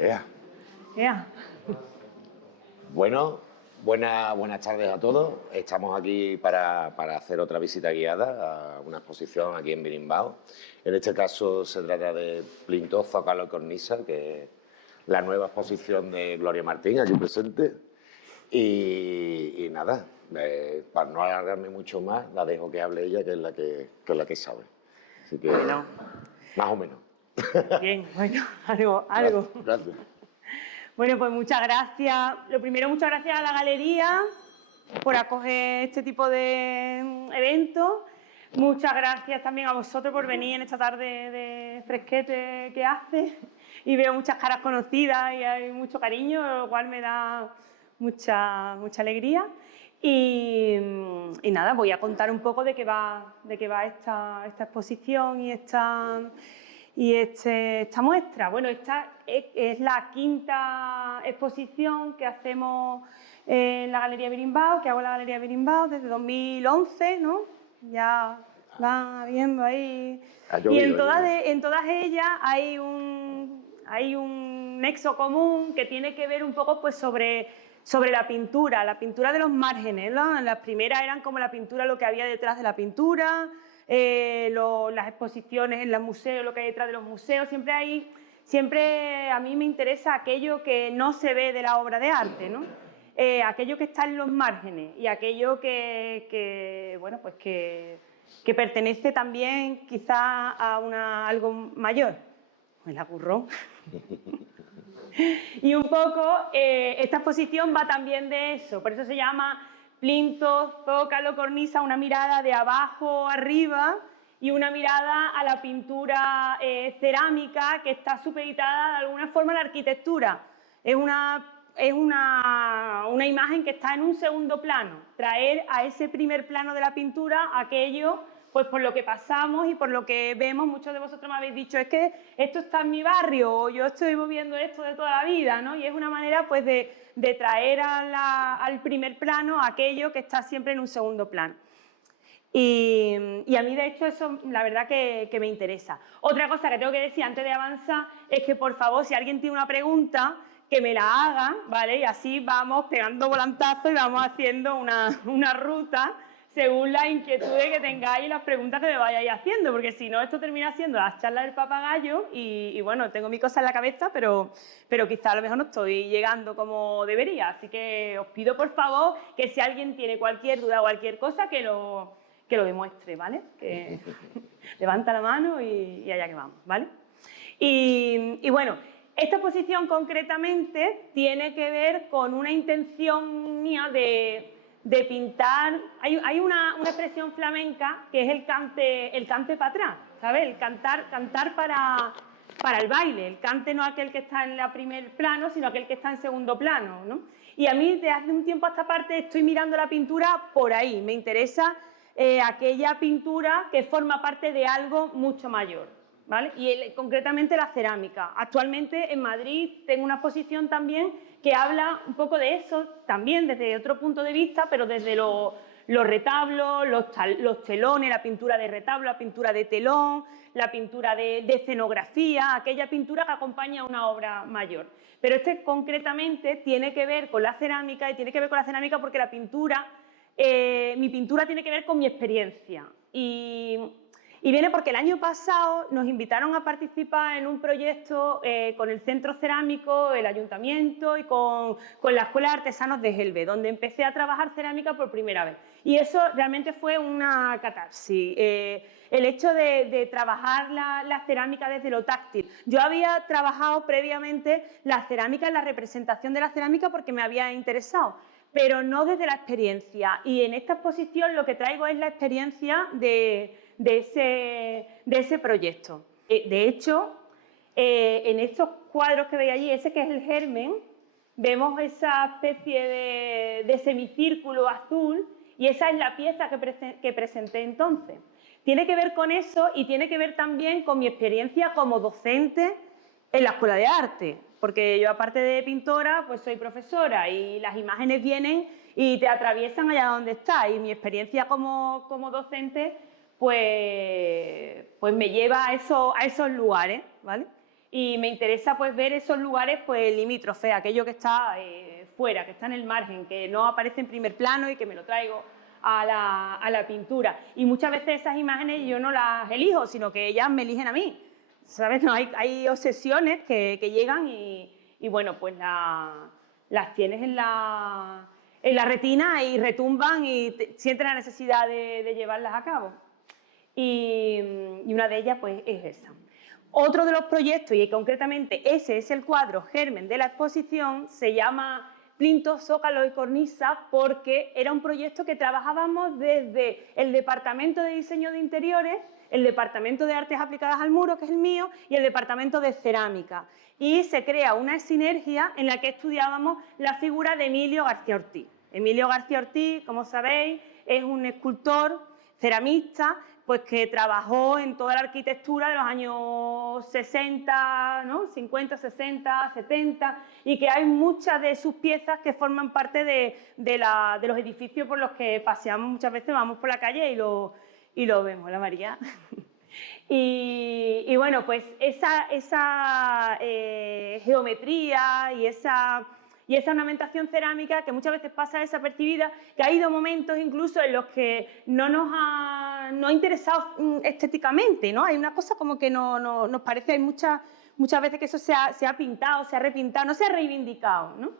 Ea. Ea. Bueno, buenas tardes a todos. Estamos aquí para hacer otra visita guiada a una exposición aquí en Birimbao. En este caso se trata de Plinto, Zócalo y Cornisa, que es la nueva exposición de Gloria Martín, aquí presente. Y nada, para no alargarme mucho más, la dejo que hable ella, que es la que sabe. Así que, Bueno. más o menos. Bien, bueno, algo. Gracias. Bueno, pues muchas gracias. Lo primero, muchas gracias a la galería por acoger este tipo de eventos. Muchas gracias también a vosotros por venir en esta tarde de fresquete que hace. Y veo muchas caras conocidas y hay mucho cariño, lo cual me da mucha alegría. Y nada, voy a contar un poco de qué va esta exposición y esta muestra. Bueno, esta es la quinta exposición que hacemos en la Galería Birimbao, que hago en la Galería Birimbao desde 2011, ¿no? Ya van viendo ahí. Y en todas ellas hay un nexo común que tiene que ver un poco pues sobre la pintura de los márgenes, ¿no? Las primeras eran como la pintura, lo que había detrás de la pintura, las exposiciones en los museos, lo que hay detrás de los museos. Siempre a mí me interesa aquello que no se ve de la obra de arte, ¿no? Aquello que está en los márgenes y aquello que pertenece también quizá a algo mayor. Me la curró. Y un poco esta exposición va también de eso, por eso se llama Plinto, Zócalo, Cornisa, una mirada de abajo arriba y una mirada a la pintura cerámica que está supeditada de alguna forma a la arquitectura. Es una imagen que está en un segundo plano, traer a ese primer plano de la pintura aquello pues por lo que pasamos y por lo que vemos. Muchos de vosotros me habéis dicho, es que esto está en mi barrio, o yo estoy moviendo esto de toda la vida, ¿no? Y es una manera pues de traer al primer plano aquello que está siempre en un segundo plano. Y a mí, de hecho, eso la verdad que me interesa. Otra cosa que tengo que decir antes de avanzar es que, por favor, si alguien tiene una pregunta, que me la haga, ¿vale? Y así vamos pegando volantazos y vamos haciendo una ruta según las inquietudes que tengáis y las preguntas que me vayáis haciendo, porque si no, esto termina siendo las charlas del papagayo y bueno, tengo mi cosa en la cabeza, pero quizá a lo mejor no estoy llegando como debería. Así que os pido, por favor, que si alguien tiene cualquier duda o cualquier cosa, que lo demuestre, ¿vale? Que levanta la mano y allá que vamos, ¿vale? Y bueno, esta exposición concretamente tiene que ver con una intención mía de pintar. Hay una expresión flamenca que es el cante para atrás, ¿sabes? El cantar para el baile. El cante no aquel que está en el primer plano, sino aquel que está en segundo plano, ¿no? Y a mí, desde hace un tiempo a esta parte, estoy mirando la pintura por ahí. Me interesa aquella pintura que forma parte de algo mucho mayor, ¿vale? Y concretamente la cerámica. Actualmente en Madrid tengo una exposición también que habla un poco de eso, también desde otro punto de vista, pero desde los retablos, los telones, la pintura de retablo, la pintura de telón, la pintura de escenografía, aquella pintura que acompaña a una obra mayor. Pero este concretamente tiene que ver con la cerámica, y tiene que ver con la cerámica porque la pintura, mi pintura tiene que ver con mi experiencia. Y viene porque el año pasado nos invitaron a participar en un proyecto con el Centro Cerámico, el Ayuntamiento y con la Escuela de Artesanos de Gelbe, donde empecé a trabajar cerámica por primera vez. Y eso realmente fue una catarsis. El hecho de trabajar la cerámica desde lo táctil. Yo había trabajado previamente la cerámica, la representación de la cerámica porque me había interesado, pero no desde la experiencia. Y en esta exposición lo que traigo es la experiencia de ese proyecto. De hecho, en estos cuadros que veis allí, ese que es el germen, vemos esa especie de semicírculo azul y esa es la pieza que presenté entonces. Tiene que ver con eso y tiene que ver también con mi experiencia como docente en la Escuela de Arte, porque yo, aparte de pintora, pues soy profesora y las imágenes vienen y te atraviesan allá donde estás, y mi experiencia como docente pues me lleva a esos lugares, ¿vale? y me interesa pues ver esos lugares pues limítrofes, aquello que está fuera, que está en el margen, que no aparece en primer plano y que me lo traigo a la pintura. Y muchas veces esas imágenes yo no las elijo, sino que ellas me eligen a mí, ¿sabes? No, hay obsesiones que llegan y bueno, pues las tienes en la retina y retumban y sientes la necesidad de llevarlas a cabo. Y una de ellas pues es esa. Otro de los proyectos, y concretamente ese es el cuadro germen de la exposición, se llama Plintos, Zócalo y Cornisa, porque era un proyecto que trabajábamos desde el Departamento de Diseño de Interiores, el Departamento de Artes Aplicadas al Muro, que es el mío, y el Departamento de Cerámica. Y se crea una sinergia en la que estudiábamos la figura de Emilio García Ortiz. Emilio García Ortiz, como sabéis, es un escultor, ceramista, pues que trabajó en toda la arquitectura de los años 60, ¿no? 50, 60, 70, y que hay muchas de sus piezas que forman parte de los edificios por los que paseamos muchas veces, vamos por la calle y lo vemos, la María. Y bueno, pues esa geometría y esa ornamentación cerámica que muchas veces pasa desapercibida, que ha habido momentos incluso en los que no nos ha interesado estéticamente, ¿no? Hay una cosa como que nos parece, hay muchas veces que eso se ha pintado, se ha repintado, no se ha reivindicado, ¿no?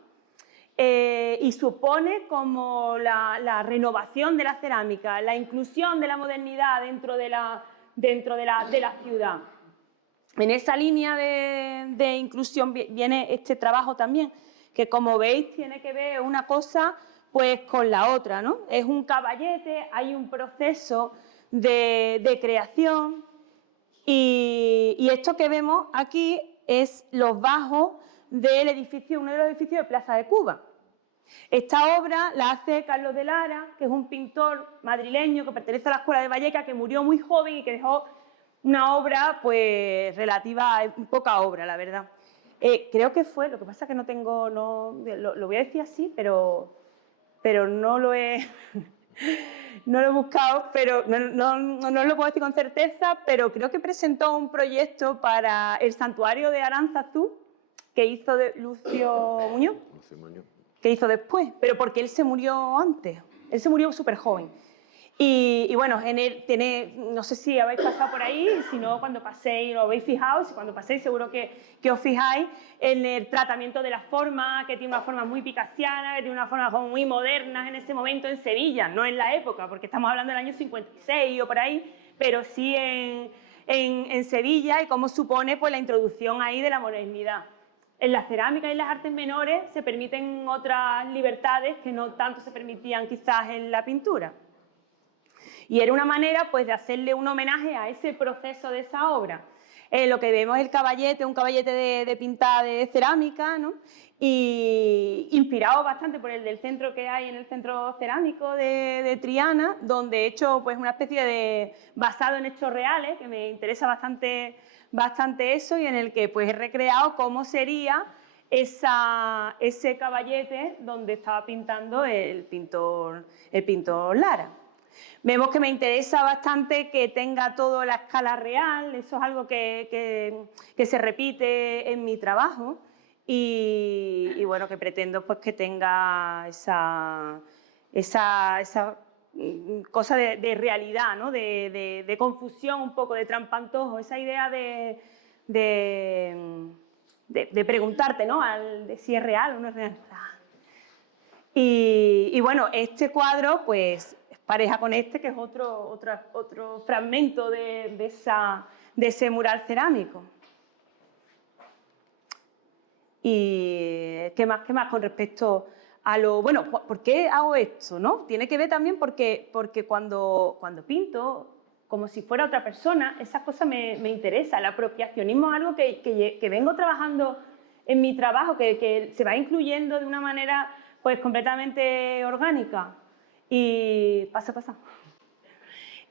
Y supone como la renovación de la cerámica, la inclusión de la modernidad dentro de la ciudad. En esa línea de inclusión viene este trabajo también, que como veis tiene que ver una cosa pues con la otra, ¿no? Es un caballete, hay un proceso de creación y esto que vemos aquí es los bajos del edificio, uno de los edificios de Plaza de Cuba. Esta obra la hace Carlos de Lara, que es un pintor madrileño que pertenece a la Escuela de Vallecas, que murió muy joven y que dejó una obra pues relativa, poca obra, la verdad. Creo que fue, lo que pasa es que no tengo, lo voy a decir así, pero no lo he, no lo he buscado, pero no lo puedo decir con certeza, pero creo que presentó un proyecto para el santuario de Aránzazu que hizo de Lucio Muñoz, que hizo después, pero porque él se murió antes, él se murió súper joven. Y bueno, no sé si habéis pasado por ahí, si no, cuando paséis lo habéis fijado, si cuando paséis seguro que os fijáis en el tratamiento de la forma, que tiene una forma muy picasiana, que tiene una forma como muy moderna en ese momento en Sevilla, no en la época, porque estamos hablando del año 56 o por ahí, pero sí en Sevilla y cómo supone pues, la introducción ahí de la modernidad. En la cerámica y en las artes menores se permiten otras libertades que no tanto se permitían quizás en la pintura. Y era una manera pues, de hacerle un homenaje a ese proceso de esa obra. Lo que vemos es el caballete, un caballete de pintada de cerámica, ¿no? Y inspirado bastante por el del centro que hay en el centro cerámico de Triana, donde he hecho pues, una especie de basado en hechos reales, que me interesa bastante eso, y en el que pues, he recreado cómo sería ese caballete donde estaba pintando el pintor Lara. Vemos que me interesa bastante que tenga toda la escala real, eso es algo que se repite en mi trabajo y bueno, que pretendo pues que tenga esa cosa de realidad, ¿no? de confusión un poco, de trampantojo, esa idea de preguntarte, ¿no? De si es real o no es real. Y bueno, este cuadro pues pareja con este, que es otro fragmento de ese mural cerámico. Y ¿qué más con respecto a lo... Bueno, ¿por qué hago esto? ¿No? Tiene que ver también porque cuando pinto, como si fuera otra persona, esas cosas me interesan. El apropiacionismo es algo que vengo trabajando en mi trabajo, que se va incluyendo de una manera pues completamente orgánica. Y pasa.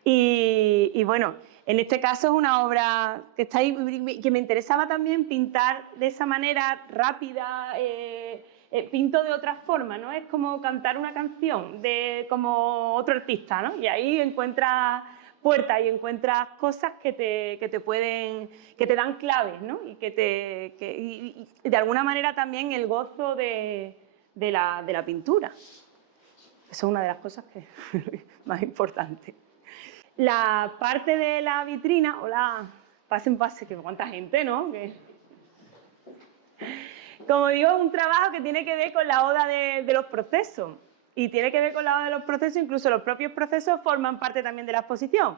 Y bueno, en este caso es una obra que está ahí, que me interesaba también pintar de esa manera rápida, pinto de otra forma, ¿no? Es como cantar una canción como otro artista, ¿no? Y ahí encuentras puertas y encuentras cosas que te dan claves, ¿no? Y y de alguna manera también el gozo de la pintura. Eso es una de las cosas que más importante. La parte de la vitrina, hola, pase, que cuánta gente, ¿no? Como digo, es un trabajo que tiene que ver con la oda de los procesos. Y tiene que ver con la oda de los procesos, incluso los propios procesos forman parte también de la exposición.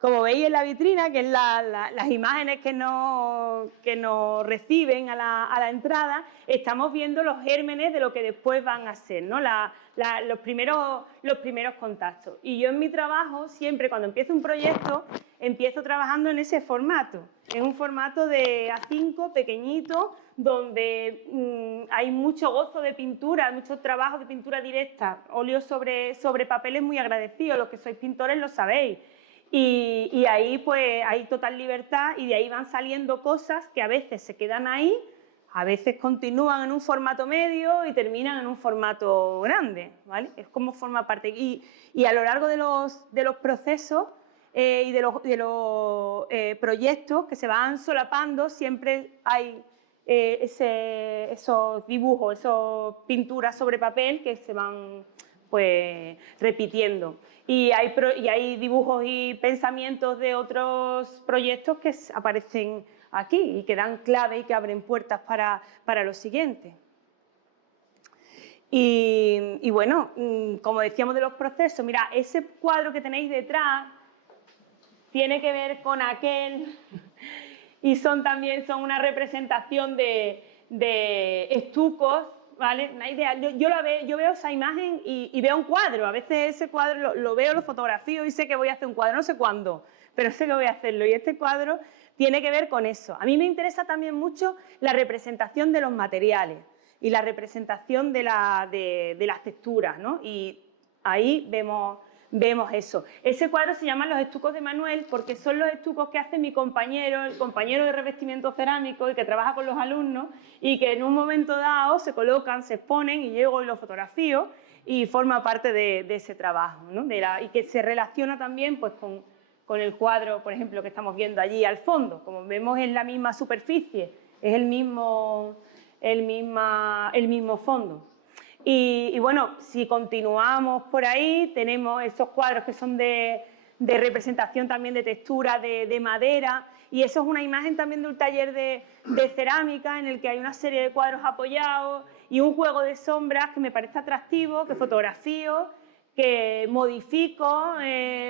Como veis en la vitrina, que es las imágenes que nos reciben a la entrada, estamos viendo los gérmenes de lo que después van a ser, ¿no? Los primeros contactos. Y yo en mi trabajo, siempre cuando empiezo un proyecto, empiezo trabajando en ese formato. Es un formato de A5, pequeñito, donde hay mucho gozo de pintura, mucho trabajo de pintura directa, óleo sobre papeles muy agradecidos, los que sois pintores lo sabéis. Y ahí pues hay total libertad y de ahí van saliendo cosas que a veces se quedan ahí, a veces continúan en un formato medio y terminan en un formato grande, ¿vale? Es como forma parte. Y a lo largo de los procesos y de los proyectos que se van solapando, siempre hay esos dibujos, esas pinturas sobre papel que se van pues repitiendo. Y hay dibujos y pensamientos de otros proyectos que aparecen aquí y que dan clave y que abren puertas para lo siguiente. Y bueno, como decíamos de los procesos, mira, ese cuadro que tenéis detrás tiene que ver con aquel y son una representación de estucos, ¿vale? Una idea. Yo veo esa imagen y veo un cuadro. A veces ese cuadro lo veo, lo fotografío y sé que voy a hacer un cuadro, no sé cuándo, pero sé que voy a hacerlo. Y este cuadro tiene que ver con eso. A mí me interesa también mucho la representación de los materiales y la representación de las texturas, ¿no? Y ahí vemos eso. Ese cuadro se llama Los estucos de Manuel porque son los estucos que hace mi compañero, el compañero de revestimiento cerámico y que trabaja con los alumnos y que en un momento dado se colocan, se exponen y llego y los fotografío y forma parte de ese trabajo, ¿no? Y que se relaciona también pues, con el cuadro, por ejemplo, que estamos viendo allí al fondo. Como vemos en la misma superficie, es el mismo fondo. Y bueno, si continuamos por ahí, tenemos esos cuadros que son de representación también de textura, de madera, y eso es una imagen también de un taller de cerámica en el que hay una serie de cuadros apoyados y un juego de sombras que me parece atractivo, que fotografío, que modifico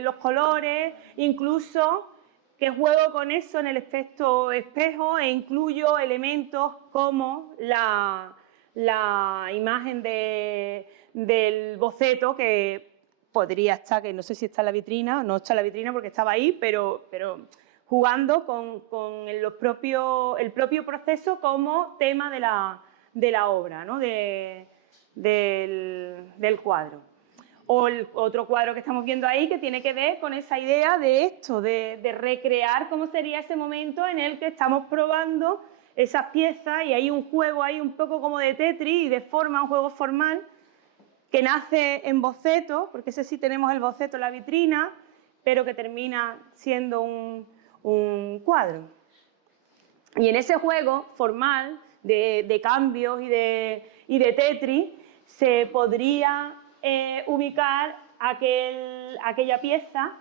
los colores, incluso que juego con eso en el efecto espejo e incluyo elementos como la imagen del boceto que podría estar, que no sé si está en la vitrina, no está en la vitrina porque estaba ahí, pero jugando con el propio proceso como tema de la obra, ¿no? del cuadro. O el otro cuadro que estamos viendo ahí que tiene que ver con esa idea de esto, de recrear cómo sería ese momento en el que estamos probando esas piezas y hay un juego ahí un poco como de Tetris y de forma, un juego formal que nace en boceto, porque ese sí tenemos el boceto en la vitrina, pero que termina siendo un cuadro. Y en ese juego formal de cambios y de Tetris se podría ubicar aquella pieza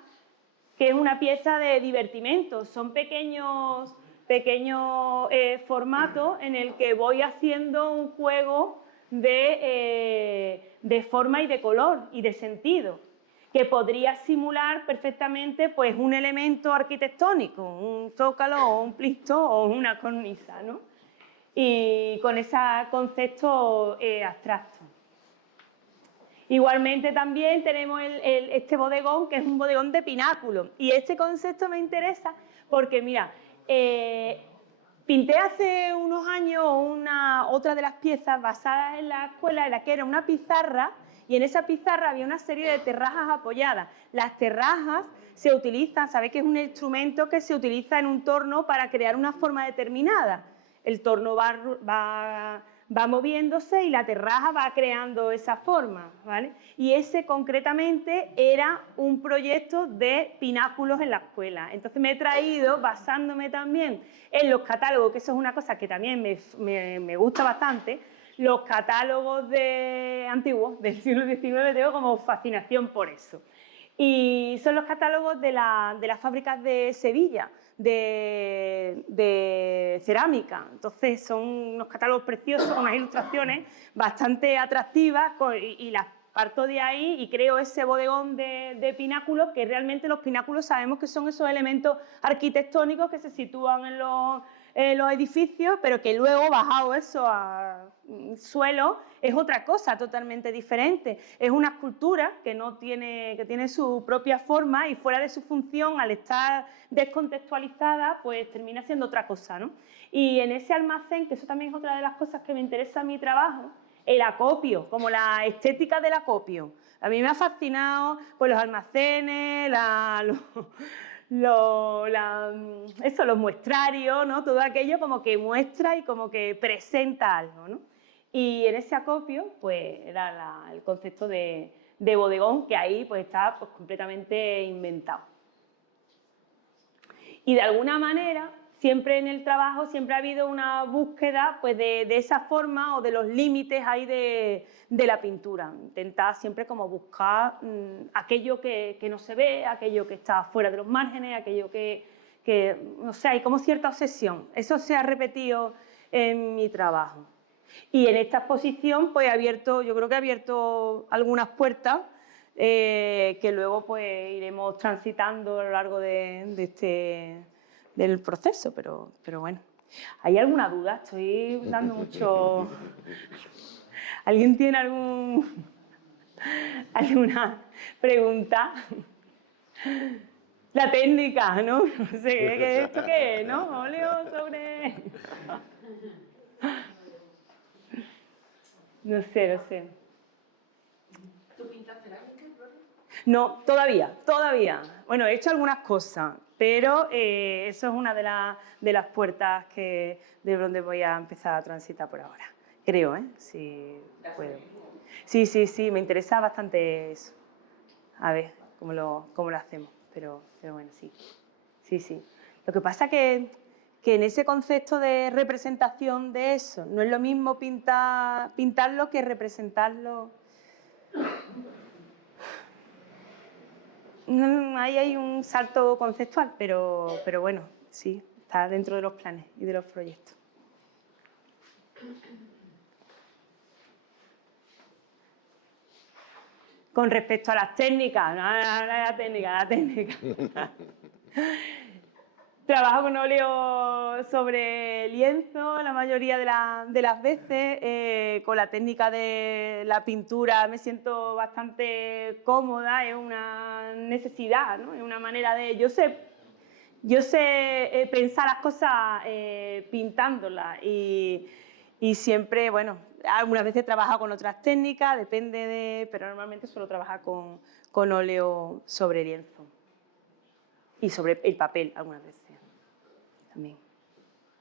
que es una pieza de divertimento. Son pequeños formatos en el que voy haciendo un juego de forma y de color y de sentido, que podría simular perfectamente pues, un elemento arquitectónico, un zócalo o un plinto o una cornisa, ¿no? Y con ese concepto abstracto. Igualmente también tenemos este bodegón, que es un bodegón de pináculo. Y este concepto me interesa porque, mira, pinté hace unos años otra de las piezas basadas en la escuela, en la que era una pizarra, y en esa pizarra había una serie de terrajas apoyadas. Las terrajas se utilizan, sabéis que es un instrumento que se utiliza en un torno para crear una forma determinada. El torno va va moviéndose y la terraza va creando esa forma, ¿vale? Y ese concretamente era un proyecto de pináculos en la escuela. Entonces me he traído, basándome también en los catálogos, que eso es una cosa que también me gusta bastante, los catálogos antiguos del siglo XIX, tengo como fascinación por eso. Y son los catálogos de las fábricas de Sevilla, de cerámica. Entonces son unos catálogos preciosos, unas ilustraciones bastante atractivas y las parto de ahí y creo ese bodegón de pináculos, que realmente los pináculos sabemos que son esos elementos arquitectónicos que se sitúan en los edificios, pero que luego, bajado eso a suelo, es otra cosa totalmente diferente. Es una escultura que tiene su propia forma y fuera de su función, al estar descontextualizada, pues termina siendo otra cosa, ¿no? Y en ese almacén, que eso también es otra de las cosas que me interesa en mi trabajo, el acopio, como la estética del acopio. A mí me ha fascinado pues, los almacenes, los muestrarios, ¿no? Todo aquello como que muestra y como que presenta algo, ¿no? Y en ese acopio, pues era el concepto de bodegón, que ahí pues está pues, completamente inventado. Y de alguna manera, siempre en el trabajo, siempre ha habido una búsqueda pues, de esa forma o de los límites ahí de la pintura. Intentar siempre como buscar aquello que no se ve, aquello que está fuera de los márgenes, aquello que no sé, hay como cierta obsesión. Eso se ha repetido en mi trabajo. Y en esta exposición, pues yo creo que he abierto algunas puertas que luego pues iremos transitando a lo largo del proceso, pero bueno. ¿Hay alguna duda? Estoy dando mucho... ¿Alguien tiene alguna pregunta? La técnica, ¿no? No sé, ¿esto qué es, no? Óleo sobre... No sé. ¿Tú pintas cerámica, Gloria? No, todavía. Bueno, he hecho algunas cosas, pero eso es una de las puertas de donde voy a empezar a transitar por ahora. Creo, si puedo. Sí, me interesa bastante eso. A ver cómo lo hacemos, pero bueno, sí. Lo que pasa que en ese concepto de representación de eso, no es lo mismo pintarlo que representarlo. Ahí hay un salto conceptual, pero bueno, sí, está dentro de los planes y de los proyectos. Con respecto a las técnicas, la técnica. Trabajo con óleo sobre lienzo la mayoría de las veces. Con la técnica de la pintura me siento bastante cómoda, es una necesidad, ¿no? Es una manera de... Yo sé pensar las cosas pintándolas y siempre, bueno, algunas veces trabajo con otras técnicas, pero normalmente suelo trabajar con óleo sobre lienzo y sobre el papel algunas veces. También,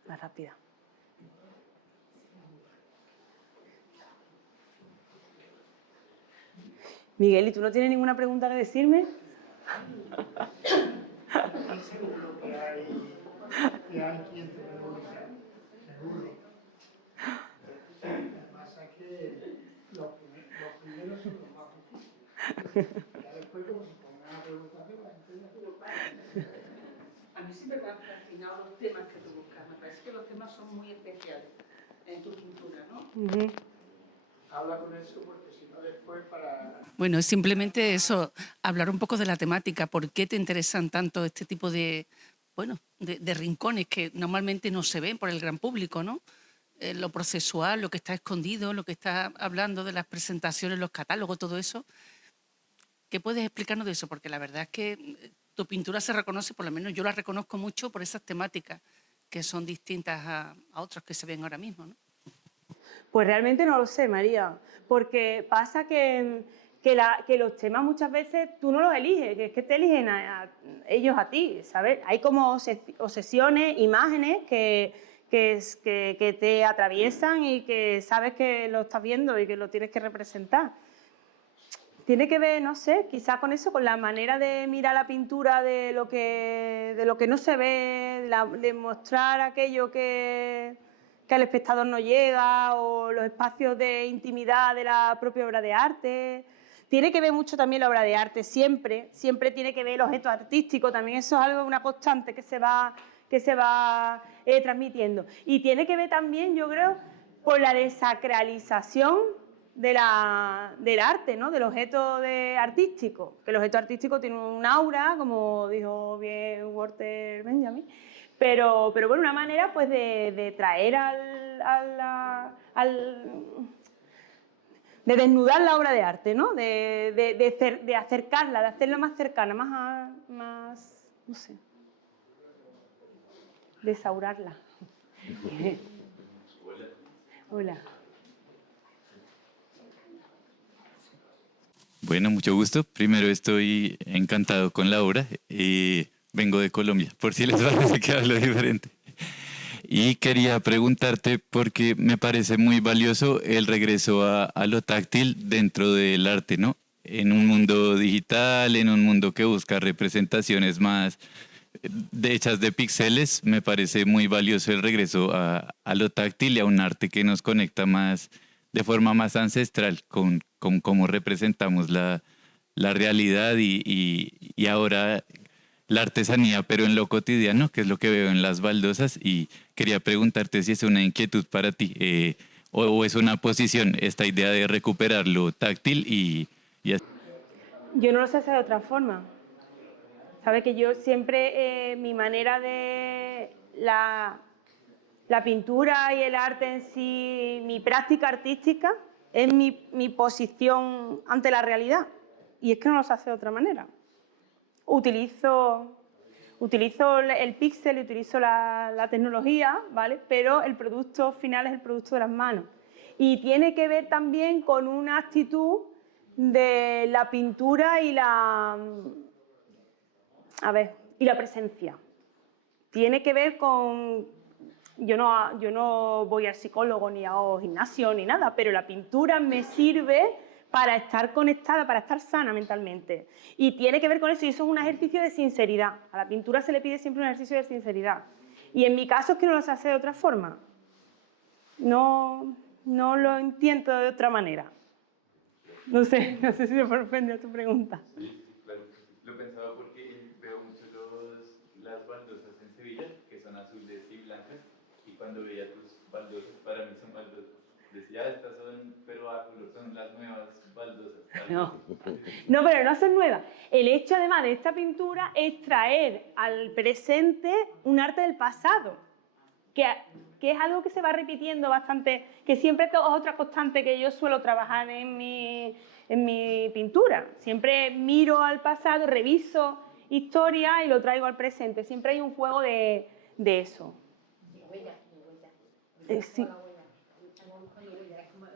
más rápida. Miguel, ¿y tú no tienes ninguna pregunta que decirme? Estoy seguro que hay quien te pregunta, seguro. Lo que pasa es que los primeros son los más difíciles. Ya después, como se pongan a preguntar, la gente ya... A mí sí me han fascinado los temas que tú buscas. Me parece que los temas son muy especiales en tu pintura, ¿no? Habla con eso porque si no después para... Bueno, es simplemente eso, hablar un poco de la temática. ¿Por qué te interesan tanto este tipo de rincones que normalmente no se ven por el gran público, ¿no? Lo procesual, lo que está escondido, lo que está hablando de las presentaciones, los catálogos, todo eso. ¿Qué puedes explicarnos de eso? Porque la verdad es que tu pintura se reconoce, por lo menos yo la reconozco mucho por esas temáticas que son distintas a otras que se ven ahora mismo, ¿no? Pues realmente no lo sé, María, porque pasa que los temas muchas veces tú no los eliges, que es que te eligen ellos a ti, ¿sabes? Hay como obsesiones, imágenes que que te atraviesan y que sabes que lo estás viendo y que lo tienes que representar. Tiene que ver, no sé, quizás con eso, con la manera de mirar la pintura de lo que no se ve, de mostrar aquello que al espectador no llega, o los espacios de intimidad de la propia obra de arte. Tiene que ver mucho también la obra de arte, siempre tiene que ver el objeto artístico, también eso es algo, una constante que se va transmitiendo. Y tiene que ver también, yo creo, por la desacralización del arte, ¿no? Del objeto artístico, que el objeto artístico tiene un aura, como dijo bien Walter Benjamin, pero bueno, una manera pues de traer de desnudar la obra de arte, ¿no? De acercarla, de hacerla más cercana, más no sé, desaurarla. Hola. Bueno, mucho gusto. Primero estoy encantado con la obra. Vengo de Colombia, por si les parece que hablo diferente. Y quería preguntarte porque me parece muy valioso el regreso a lo táctil dentro del arte, ¿no? En un mundo digital, en un mundo que busca representaciones más hechas de píxeles, me parece muy valioso el regreso a lo táctil y a un arte que nos conecta más de forma más ancestral con cómo representamos la realidad y ahora la artesanía, pero en lo cotidiano, que es lo que veo en las baldosas. Y quería preguntarte si es una inquietud para ti o es una posición esta idea de recuperar lo táctil y así. Yo no lo sé hacer de otra forma. Sabe que yo siempre, mi manera de la pintura y el arte en sí, mi práctica artística, es mi posición ante la realidad. Y es que no lo sé hacer de otra manera. Utilizo el píxel, utilizo la tecnología, ¿vale? Pero el producto final es el producto de las manos. Y tiene que ver también con una actitud de la pintura y la presencia. Tiene que ver con... Yo no voy al psicólogo ni hago gimnasio ni nada, pero la pintura me sirve para estar conectada, para estar sana mentalmente. Y tiene que ver con eso, y eso es un ejercicio de sinceridad. A la pintura se le pide siempre un ejercicio de sinceridad. Y en mi caso es que no lo sé hacer de otra forma. No lo entiendo de otra manera. No sé si me sorprende a tu pregunta. Sí, claro. Lo pensaba porque veo mucho las baldosas en Sevilla, que son azules y blancas, y cuando veía tus baldosas, para mí son baldosas. Decía, estas son, pero a color, son las nuevas baldosas. No, pero no son nuevas. El hecho, además, de esta pintura es traer al presente un arte del pasado, que es algo que se va repitiendo bastante, que siempre es otra constante que yo suelo trabajar en mi pintura. Siempre miro al pasado, reviso historia y lo traigo al presente. Siempre hay un juego de eso. Sí. Es como una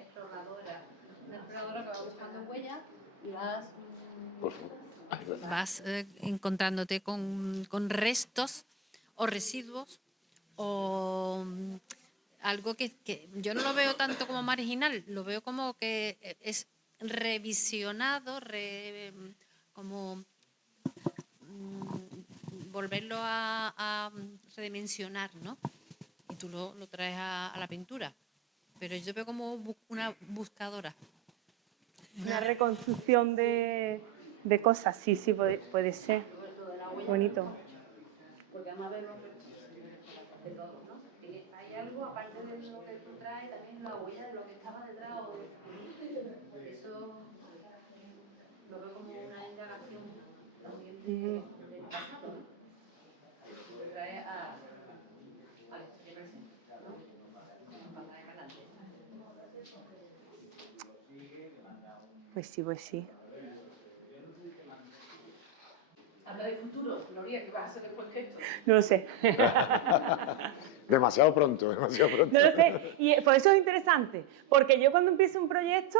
exploradora que va buscando huellas y vas encontrándote con restos o residuos o algo que yo no lo veo tanto como marginal, lo veo como que es revisionado, como volverlo a redimensionar, ¿no? Y tú lo traes a la pintura. Pero yo veo como una buscadora. Una reconstrucción de cosas, sí, puede ser. Bonito. Porque vamos a ver de todo, ¿no? Hay algo, aparte de lo que tú traes, también la huella de lo que estaba detrás. Eso lo veo como una indagación también del pasado, ¿no? Lo trae a la historia presente, ¿no? Para traer adelante. Pues sí. Habla de futuro, Gloria, ¿qué vas a hacer después de esto? No lo sé. Demasiado pronto. No lo sé. Y por eso es interesante, porque yo cuando empiezo un proyecto,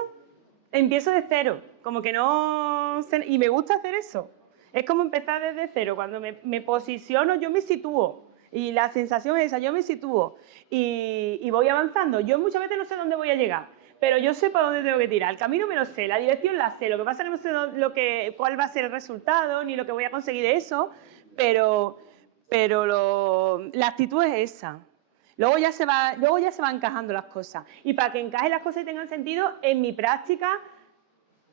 empiezo de cero. Como que no sé, y me gusta hacer eso. Es como empezar desde cero. Cuando me posiciono, yo me sitúo. Y la sensación es esa, yo me sitúo y voy avanzando. Yo muchas veces no sé dónde voy a llegar, pero yo sé para dónde tengo que tirar. El camino me lo sé, la dirección la sé. Lo que pasa es que no sé cuál va a ser el resultado ni lo que voy a conseguir de eso, pero la actitud es esa. Luego ya se van encajando las cosas. Y para que encajen las cosas y tengan sentido, en mi práctica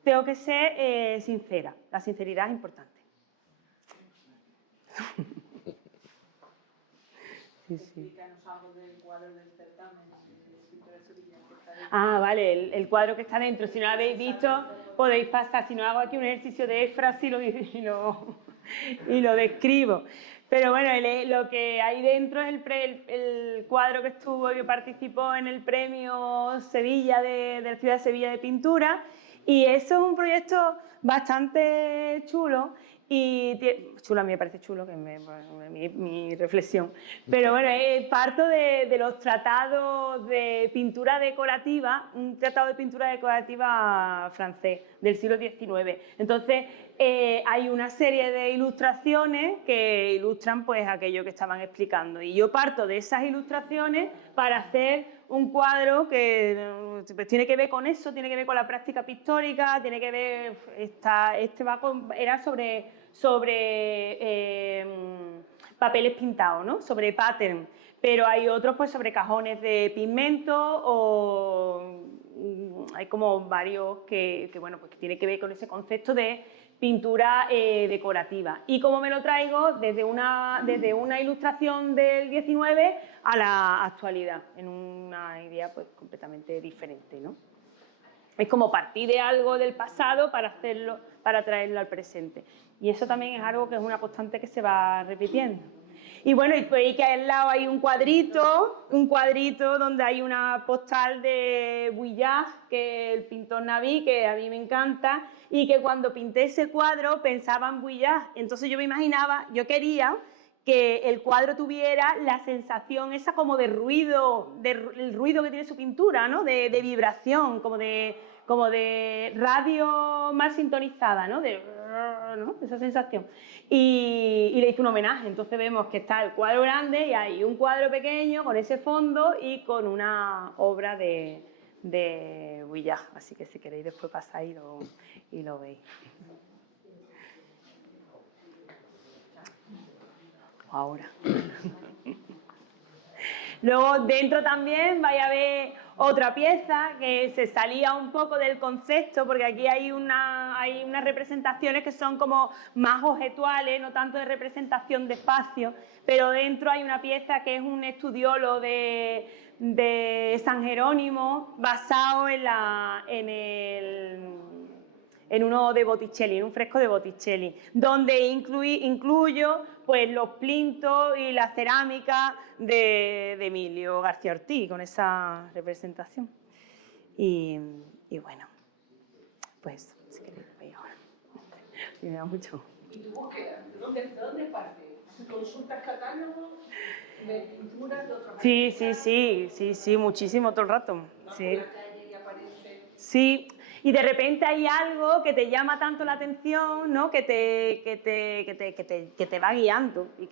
tengo que ser sincera. La sinceridad es importante. Sí, sí. Ah, vale, el cuadro que está dentro. Si no lo habéis visto, podéis pasar. Si no, hago aquí un ejercicio de éfrasis y lo describo. Pero bueno, lo que hay dentro es el cuadro que participó en el premio Sevilla de la ciudad de Sevilla de pintura. Y eso es un proyecto bastante chulo. Chulo, a mí me parece chulo, que es mi reflexión. Pero bueno, parto de los tratados de pintura decorativa, un tratado de pintura decorativa francés del siglo XIX. Entonces, hay una serie de ilustraciones que ilustran pues aquello que estaban explicando. Y yo parto de esas ilustraciones para hacer un cuadro que pues, tiene que ver con eso, tiene que ver con la práctica pictórica, tiene que ver, era sobre papeles pintados, ¿no? Sobre pattern, pero hay otros pues sobre cajones de pigmento o hay como varios que bueno, pues que tiene que ver con ese concepto de pintura decorativa. Y como me lo traigo desde una ilustración del 19 a la actualidad, en una idea pues completamente diferente, ¿no? Es como partir de algo del pasado para traerlo al presente. Y eso también es algo que es una constante que se va repitiendo. Y bueno, y pues que al lado hay un cuadrito donde hay una postal de Vuillard, que es el pintor Naví, que a mí me encanta, y que cuando pinté ese cuadro pensaba en Vuillard. Entonces yo quería que el cuadro tuviera la sensación esa como de ruido, el ruido que tiene su pintura, ¿no? De vibración, como de radio mal sintonizada, ¿no? ¿no? Esa sensación. Y le hice un homenaje. Entonces vemos que está el cuadro grande y hay un cuadro pequeño con ese fondo y con una obra de Vuillard. Así que si queréis después pasáis y lo veis. Ahora. Luego dentro también vais a ver otra pieza que se salía un poco del concepto, porque aquí hay unas representaciones que son como más objetuales, no tanto de representación de espacio, pero dentro hay una pieza que es un estudiolo de San Jerónimo basado en uno de Botticelli, en un fresco de Botticelli, donde incluyo pues, los plintos y la cerámica de Emilio García Ortiz, con esa representación. Y bueno, pues si queréis lo veis ahora. Me da mucho. ¿Y tu búsqueda? ¿De dónde parte? ¿Consultas catálogos de pinturas de otros Sí, muchísimo, todo el rato. Sí. La calle y aparece. Sí. Y de repente hay algo que te llama tanto la atención, ¿no? que te va guiando y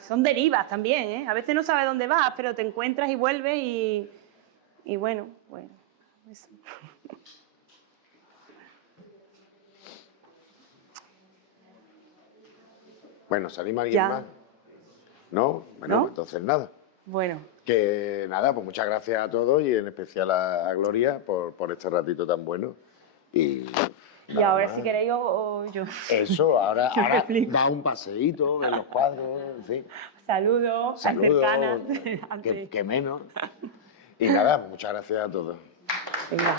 son derivas también, ¿eh? A veces no sabes dónde vas, pero te encuentras y vuelves y bueno, eso. Bueno, ¿se anima alguien más? ¿No? Bueno, ¿No? pues entonces nada. Bueno. Que nada, pues muchas gracias a todos y en especial a Gloria por este ratito tan bueno. Y ahora más. si queréis o yo. Eso, ahora da un paseíto en los cuadros, en fin. Saludos cercanas. que menos. Y nada, muchas gracias a todos. Venga.